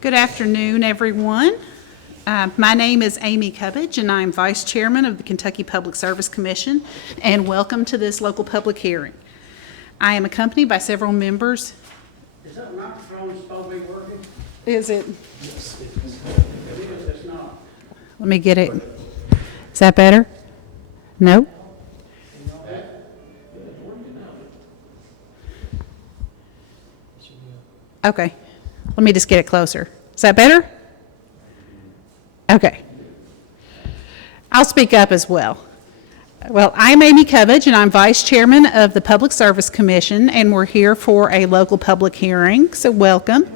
Good afternoon, everyone. My name is Amy Cubbage, and I'm Vice Chairman of the Kentucky Public Service Commission, and welcome to this local public hearing. I am accompanied by several members. Is that microphone supposed to be working? Is it? Yes, it is. It is, it's not. Let me get it. Is that better? No? Okay. Let me just get it closer. Is that better? Okay. I'll speak up as well. Well, I'm Amy Cubbage, and I'm Vice Chairman of the Public Service Commission, and we're here for a local public hearing, so welcome.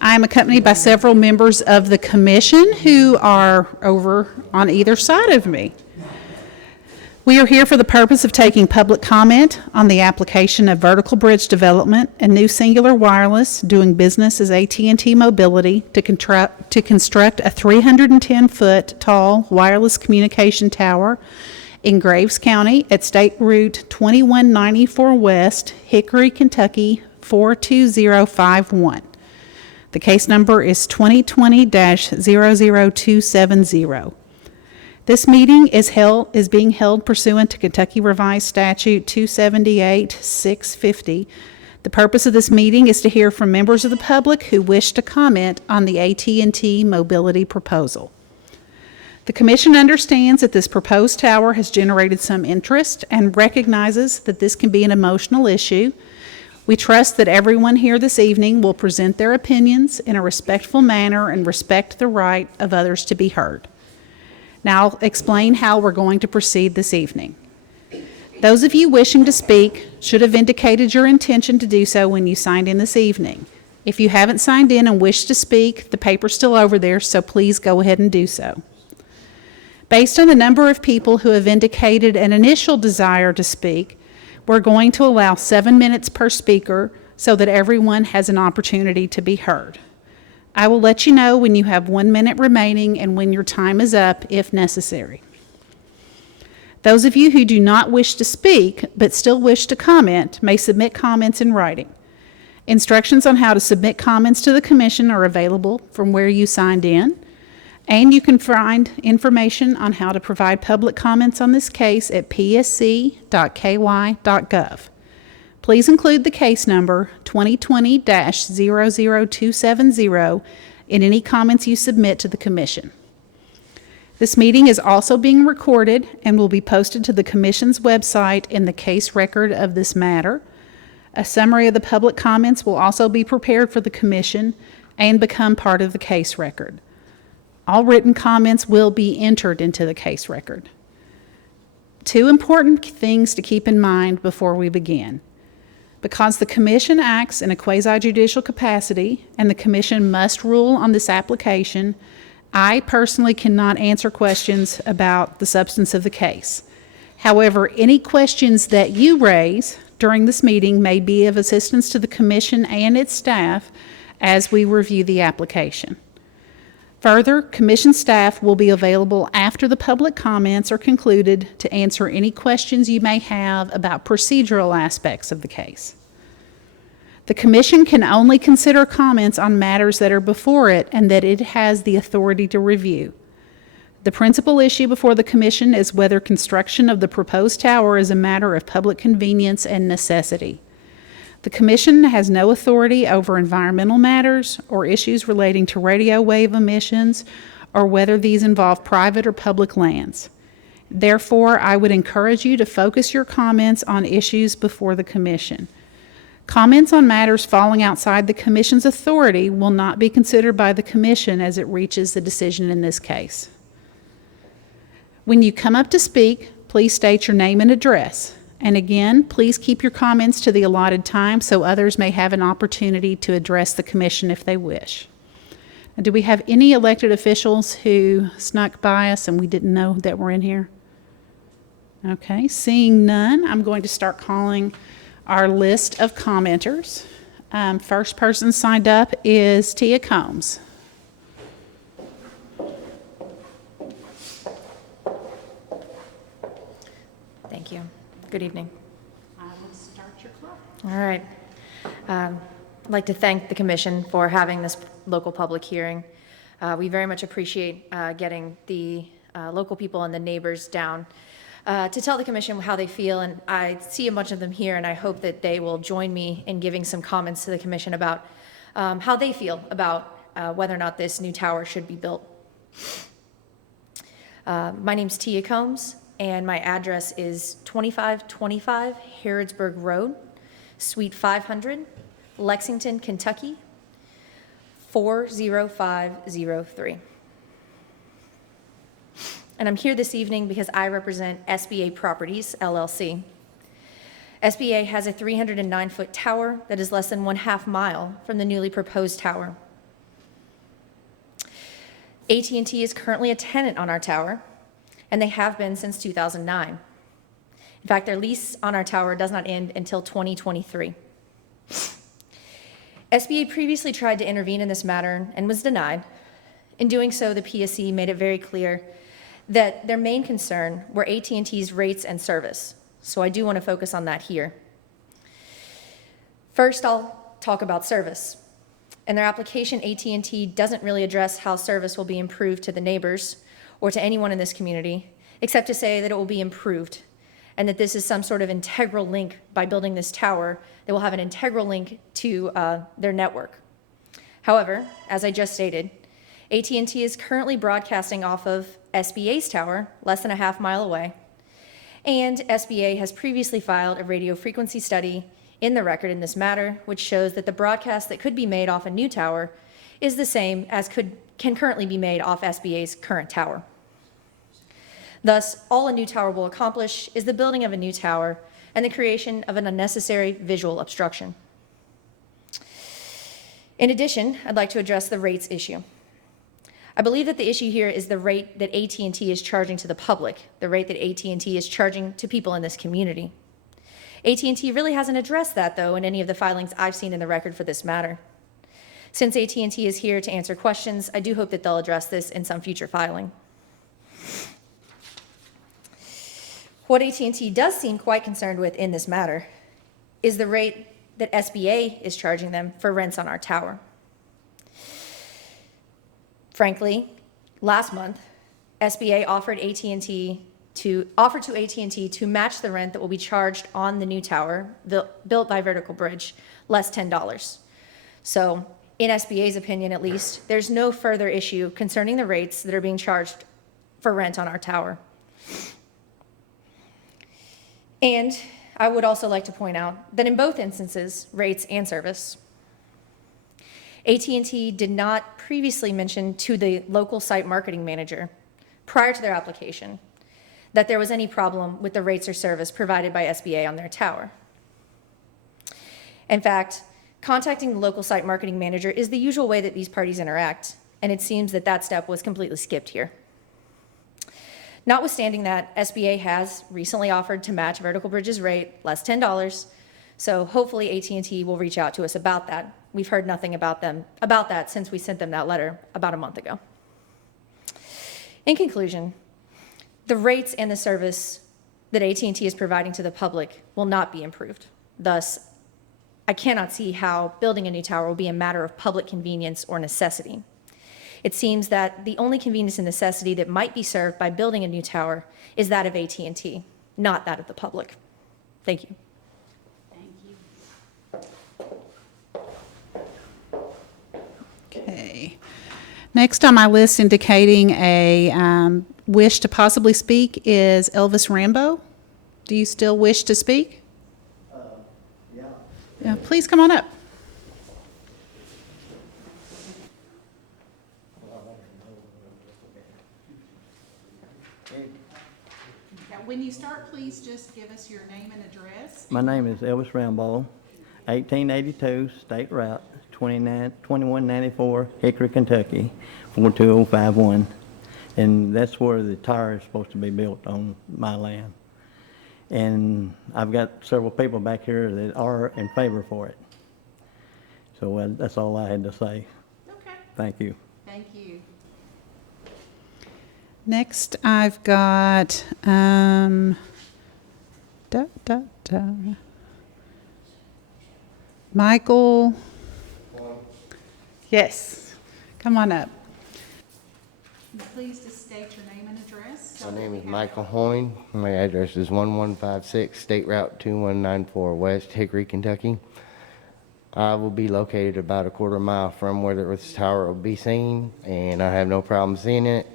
I'm accompanied by several members of the commission who are over on either side of me. We are here for the purpose of taking public comment on the application of Vertical Bridge Development and new Cingular Wireless doing business as AT&T Mobility to construct a 310-foot tall wireless communication tower in Graves County at State Route 2194 West, Hickory, Kentucky 42051. The case number is 2020-00270. This meeting is being held pursuant to Kentucky Revised Statute 278-650. The purpose of this meeting is to hear from members of the public who wish to comment on the AT&T mobility proposal. The Commission understands that this proposed tower has generated some interest and recognizes that this can be an emotional issue. We trust that everyone here this evening will present their opinions in a respectful manner and respect the right of others to be heard. Now I'll explain how we're going to proceed this evening. Those of you wishing to speak should have indicated your intention to do so when you signed in this evening. If you haven't signed in and wish to speak, the paper's still over there, so please go ahead and do so. Based on the number of people who have indicated an initial desire to speak, we're going to allow 7 minutes per speaker so that everyone has an opportunity to be heard. I will let you know when you have 1 minute remaining and when your time is up, if necessary. Those of you who do not wish to speak but still wish to comment may submit comments in writing. Instructions on how to submit comments to the Commission are available from where you signed in, and you can find information on how to provide public comments on this case at psc.ky.gov. Please include the case number 2020-00270 in any comments you submit to the Commission. This meeting is also being recorded and will be posted to the Commission's website in the case record of this matter. A summary of the public comments will also be prepared for the Commission and become part of the case record. All written comments will be entered into the case record. 2 important things to keep in mind before we begin. Because the Commission acts in a quasi-judicial capacity and the Commission must rule on this application, I personally cannot answer questions about the substance of the case. However, any questions that you raise during this meeting may be of assistance to the Commission and its staff as we review the application. Further, Commission staff will be available after the public comments are concluded to answer any questions you may have about procedural aspects of the case. The Commission can only consider comments on matters that are before it and that it has the authority to review. The principal issue before the Commission is whether construction of the proposed tower is a matter of public convenience and necessity. The Commission has no authority over environmental matters or issues relating to radio wave emissions or whether these involve private or public lands. Therefore, I would encourage you to focus your comments on issues before the Commission. Comments on matters falling outside the Commission's authority will not be considered by the Commission as it reaches the decision in this case. When you come up to speak, please state your name and address. And again, please keep your comments to the allotted time so others may have an opportunity to address the Commission if they wish. Now, do we have any elected officials who snuck by us and we didn't know that were in here? Okay, seeing none, I'm going to start calling our list of commenters. First person signed up is Tia Combs. Thank you. Good evening. Let's start your clock. All right. like to thank the commission for having this local public hearing. We very much appreciate getting the local people and the neighbors down to tell the commission how they feel, and I see a bunch of them here, and I hope that they will join me in giving some comments to the commission about how they feel about whether or not this new tower should be built. My name's Tia Combs, and my address is 2525 Harrodsburg Road, Suite 500, Lexington, Kentucky, 40503. And I'm here this evening because I represent SBA Properties, LLC. SBA has a 309-foot tower that is less than 1/2 mile from the newly proposed tower. AT&T is currently a tenant on our tower, and they have been since 2009. In fact, their lease on our tower does not end until 2023. SBA previously tried to intervene in this matter and was denied. In doing so, the PSC made it very clear that their main concern were AT&T's rates and service. So I do want to focus on that here. First, I'll talk about service. In their application, AT&T doesn't really address how service will be improved to the neighbors or to anyone in this community, except to say that it will be improved and that this is some sort of integral link by building this tower that will have an integral link to their network. However, as I just stated, AT&T is currently broadcasting off of SBA's tower, less than 1/2 mile away, and SBA has previously filed a radio frequency study in the record in this matter, which shows that the broadcast that could be made off a new tower is the same as can currently be made off SBA's current tower. Thus, all a new tower will accomplish is the building of a new tower and the creation of an unnecessary visual obstruction. In addition, I'd like to address the rates issue. I believe that the issue here is the rate that AT&T is charging to the public, the rate that AT&T is charging to people in this community. AT&T really hasn't addressed that, though, in any of the filings I've seen in the record for this matter. Since AT&T is here to answer questions, I do hope that they'll address this in some future filing. What AT&T does seem quite concerned with in this matter is the rate that SBA is charging them for rents on our tower. Frankly, last month, SBA offered to AT&T to match the rent that will be charged on the new tower built by Vertical Bridge, less $10. So, in SBA's opinion at least, there's no further issue concerning the rates that are being charged for rent on our tower. And I would also like to point out that in both instances, rates and service, AT&T did not previously mention to the local site marketing manager prior to their application that there was any problem with the rates or service provided by SBA on their tower. In fact, contacting the local site marketing manager is the usual way that these parties interact, and it seems that that step was completely skipped here. Notwithstanding that, SBA has recently offered to match Vertical Bridge's rate, less $10, so hopefully AT&T will reach out to us about that. We've heard nothing about that since we sent them that letter about a month ago. In conclusion, the rates and the service that AT&T is providing to the public will not be improved. Thus, I cannot see how building a new tower will be a matter of public convenience or necessity. It seems that the only convenience and necessity that might be served by building a new tower is that of AT&T, not that of the public. Thank you. Okay. Next on my list indicating a wish to possibly speak is Ellis Roundball. Do you still wish to speak? Yeah. Yeah, please come on up. When you start, please just give us your name and address. My name is Ellis Roundball, 1882 State Route, 2194 Hickory, Kentucky, 42051. And that's where the tower is supposed to be built on my land. And I've got several people back here that are in favor for it. So that's all I had to say. Okay. Thank you. Thank you. Next, I've got Michael Yes, come on up. Please just state your name and address. My name is Michael Hoyne. My address is 1156 State Route 2194 West Hickory, Kentucky. I will be located about a quarter mile from where this tower will be seen, and I have no problem seeing it.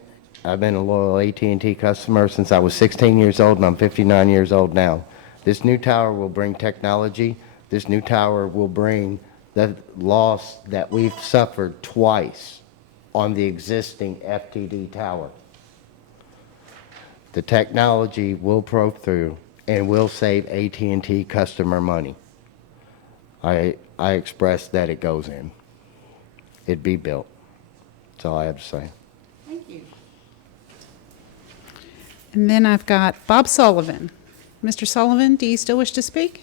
I've been a loyal AT&T customer since I was 16 years old, and I'm 59 years old now. This new tower will bring technology. This new tower will bring the loss that we've suffered twice on the existing FTD tower. The technology will prove through and will save AT&T customer money. I express that it goes in. It'd be built. That's all I have to say. Thank you. And then I've got Bob Sullivan. Mr. Sullivan, do you still wish to speak?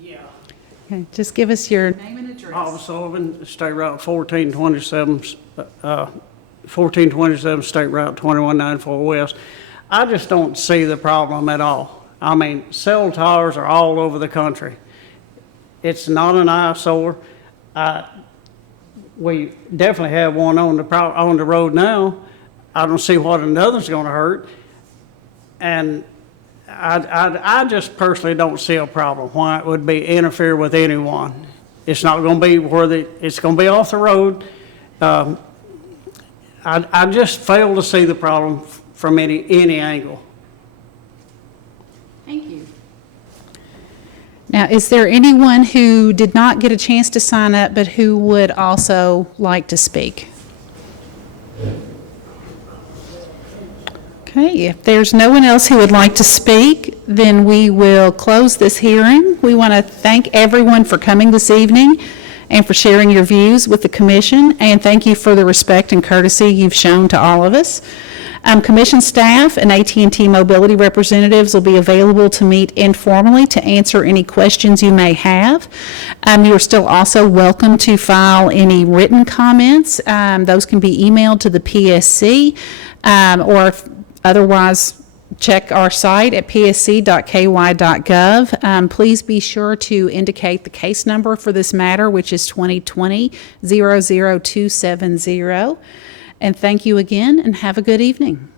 Yeah. Okay, just give us your name and Bob address. Sullivan, State Route 1427, State Route 2194 West. I just don't see the problem at all. I mean, cell towers are all over the country. It's not an eyesore. We definitely have one on the road now. I don't see what another's gonna hurt. And I just personally don't see a problem why it would be interfere with anyone. It's not gonna be it's gonna be off the road. I just fail to see the problem from any angle. Thank you. Now, is there anyone who did not get a chance to sign up but who would also like to speak? Okay, if there's no one else who would like to speak, then we will close this hearing. We want to thank everyone for coming this evening and for sharing your views with the commission, and thank you for the respect and courtesy you've shown to all of us. Commission staff and AT&T Mobility representatives will be available to meet informally to answer any questions you may have. You are still also welcome to file any written comments. Those can be emailed to the PSC, or otherwise check our site at psc.ky.gov. Please be sure to indicate the case number for this matter, which is 2020-00270. And thank you again, and have a good evening.